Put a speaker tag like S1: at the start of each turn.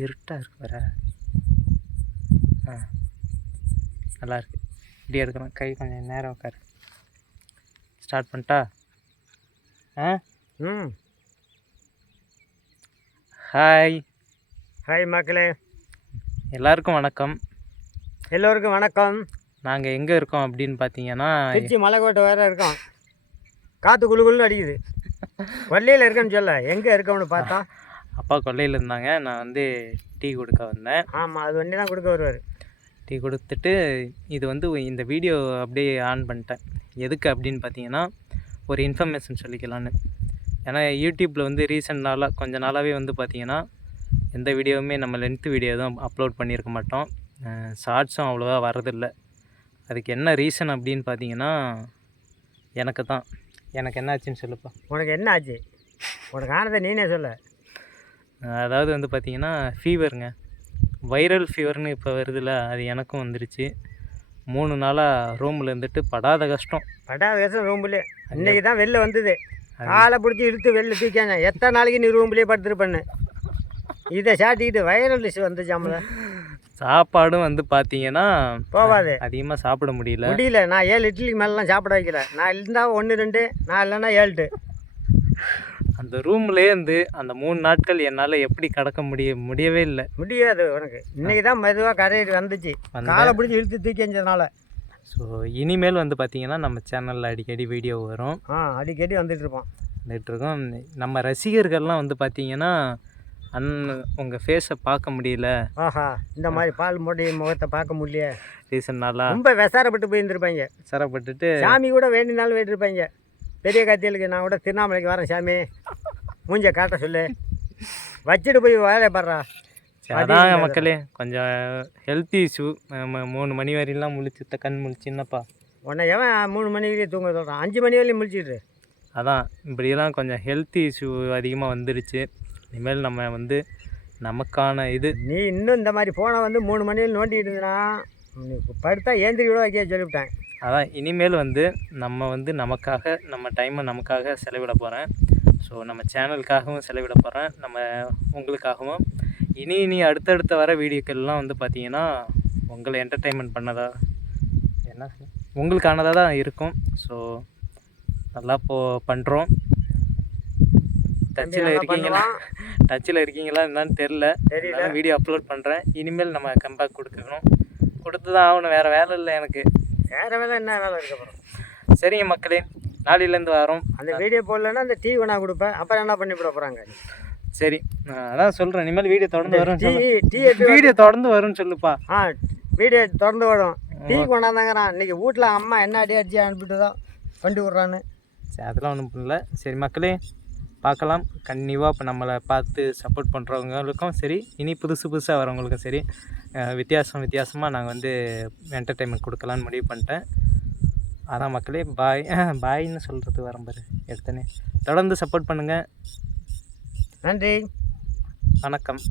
S1: இருட்டாக இருக்கு வேற. ஆ நல்லா இருக்கு. இப்படி எடுக்கணும். கை கொஞ்சம் நேரம் உட்காரு. ஸ்டார்ட் பண்ணிட்டா? ஆ? ம். ஹாய் ஹாய் மக்களே. எல்லாருக்கும் வணக்கம்.
S2: எல்லோருக்கும் வணக்கம்.
S1: நாங்கள் எங்கே இருக்கோம் அப்படின்னு பார்த்தீங்கன்னா
S2: திருச்சி மலைக்கோட்டை வேற இருக்கோம். காற்று குளு குளுன்னு அடிக்குது. கொல்லையில் இருக்கேன்னு சொல்ல. எங்கே இருக்கோம்னு பார்த்தா?
S1: அப்பா கொல்லையில் இருந்தாங்க. நான் வந்து டீ கொடுக்க வந்தேன்.
S2: ஆமாம் அது வண்டி தான் கொடுக்க வருவார்.
S1: டீ கொடுத்துட்டு இது வந்து இந்த வீடியோ அப்படியே ஆன் பண்ணிட்டேன். எதுக்கு அப்படின்னு பார்த்தீங்கன்னா ஒரு இன்ஃபர்மேஷன் சொல்லிக்கலான்னு. ஏன்னா யூடியூப்பில் வந்து ரீசெண்ட் நாளாக கொஞ்ச நாளாகவே வந்து பார்த்தீங்கன்னா எந்த வீடியோவுமே நம்ம லென்த் வீடியோ தான் அப்லோட் பண்ணியிருக்க மாட்டோம். ஷார்ட்ஸும் அவ்வளோவா வரதில்லை அதுக்கு என்ன ரீசன் அப்படின்னு பார்த்தீங்கன்னா எனக்கு தான். எனக்கு என்ன ஆச்சுன்னு சொல்லுப்பா.
S2: உனக்கு என்ன ஆச்சு? உனக்கு ஆனதை நீனே சொல்ல.
S1: அதாவது வந்து பார்த்தீங்கன்னா ஃபீவருங்க வைரல் ஃபீவர்னு இப்போ வருதுல்ல அது எனக்கும் வந்துருச்சு. மூணு நாளாக ரூமில் இருந்துட்டு படாத கஷ்டம்.
S2: பட்டாத கேசம் ரூம்லேயே இன்னைக்கு தான் வெளில வந்தது. காலை பிடிச்சி இழுத்து வெளில தூக்காங்க எத்தனை நாளைக்கு நீ ரூம்லேயே படுத்துருப்பண்ணு இதை சாட்டிக்கிட்டு வைரல் டிஷ் வந்துச்சாமல
S1: சாப்பாடும் வந்து பார்த்தீங்கன்னா போகாது. அதிகமாக சாப்பிட முடியல.
S2: முடியல. நான் ஏழு இட்லிக்கு மேலாம் சாப்பிட வைக்கல. நான் இருந்தால் ஒன்று ரெண்டு நான் இல்லைன்னா ஏழு
S1: அந்த ரூம்லேயே இருந்து அந்த மூணு நாட்கள் என்னால் எப்படி கடக்க முடிய முடியவே இல்லை.
S2: முடியாது உனக்கு. இன்னைக்கு தான் மெதுவாக கரையிட்டு வந்துச்சு. காலை பிடிச்சி இழுத்து தூக்கி எஞ்சதுனால
S1: ஸோ இனிமேல் வந்து பார்த்தீங்கன்னா நம்ம சேனலில் அடிக்கடி வீடியோ வரும்.
S2: ஆ அடிக்கடி வந்துட்டு இருப்போம்.
S1: வந்துட்டுருக்கோம். நம்ம ரசிகர்கள்லாம் வந்து பார்த்தீங்கன்னா அன் உங்கள் ஃபேஸை பார்க்க முடியல.
S2: ஆஹா இந்த மாதிரி பால் மூட்டை முகத்தை பார்க்க முடியல
S1: ரீசன் நாளாக
S2: ரொம்ப விசாரப்பட்டு போயிருந்துருப்பாங்க. சிரப்பட்டுட்டு சாமி கூட வேண்டினாலும் வேண்டியிருப்பாங்க பெரிய கத்தியலுக்கு நான் கூட திருவண்ணாமலைக்கு வரேன் சாமி. மூஞ்ச காட்ட சொல்லு. வச்சுட்டு போய் வேலையை பாடுறா.
S1: அதாங்க மக்களே கொஞ்சம் ஹெல்த் இஷ்யூ மூணு மணி வரையெல்லாம் முழிச்சு கண் முழிச்சுன்னப்பா
S2: உன்னை எவன் மூணு மணிக்கு தூங்க சொல்கிறான் அஞ்சு மணி வரையும் முடிச்சிட்டு
S1: அதான் இப்படியெல்லாம் கொஞ்சம் ஹெல்த் இஷ்யூ அதிகமாக வந்துருச்சு. இனிமேல் நம்ம வந்து நமக்கான இது
S2: நீ இன்னும் இந்த மாதிரி ஃபோனை வந்து மூணு மணியில் நோண்டிட்டு இருந்தனா நீ படுத்தா ஏந்திரி கூட வைக்க சொல்லிவிட்டேன்.
S1: அதான் இனிமேல் வந்து நம்ம வந்து நமக்காக நம்ம டைமை நமக்காக செலவிட போகிறேன் ஸோ நம்ம சேனலுக்காகவும் செலவிட போகிறேன் நம்ம உங்களுக்காகவும். இனி இனி அடுத்தடுத்த வர வீடியோக்கள்லாம் வந்து பார்த்தீங்கன்னா உங்களை என்டர்டெயின்மெண்ட் பண்ணதா என்ன உங்களுக்கானதாக தான் இருக்கும். ஸோ நல்லா போ பண்ணுறோம் டச்சில் இருக்கீங்களா. டச்சில் இருக்கீங்களா என்னன்னு தெரில தெரியல. வீடியோ அப்லோட் பண்ணுறேன் இனிமேல் நம்ம கம்பேக் கொடுக்கணும். கொடுத்து தான் ஆகணும். வேறு வேலை இல்லை எனக்கு.
S2: வேற வேலை என்ன வேலை இருக்க
S1: போகிறோம் சரிங்க மக்களே நாளையிலேருந்து வரோம்.
S2: அந்த வீடியோ போடலன்னா அந்த டீ வேணா கொடுப்பேன். அப்புறம் என்ன பண்ணி விட போகிறாங்க
S1: சரி நான் அதான் சொல்கிறேன் இனிமேல் வீடியோ தொடர்ந்து வரும்? வீடியோ தொடர்ந்து வரும்னு சொல்லுப்பா.
S2: ஆ வீடியோ திறந்து விடும் டீ கொண்டாந்தாங்கிறான். இன்னைக்கு வீட்டில் அம்மா என்ன அடி அடிச்சு அனுப்பிட்டு தான் வண்டி விட்றான்னு.
S1: சரி அதெல்லாம் ஒன்றும் பண்ணல. சரி மக்களே பார்க்கலாம். கண்டிப்பாக இப்போ நம்மளை பார்த்து சப்போர்ட் பண்ணுறவங்களுக்கும் சரி இனி புதுசு புதுசாக வரவங்களுக்கும் சரி வித்தியாசம் வித்தியாசமாக நாங்கள் வந்து என்டர்டெயின்மெண்ட் கொடுக்கலான்னு முடிவு பண்ணிட்டேன். அதான் மக்களே பாய் பாய்ன்னு சொல்கிறது வரம்பரு எடுத்தனே தொடர்ந்து சப்போர்ட் பண்ணுங்கள் நன்றி. வணக்கம்.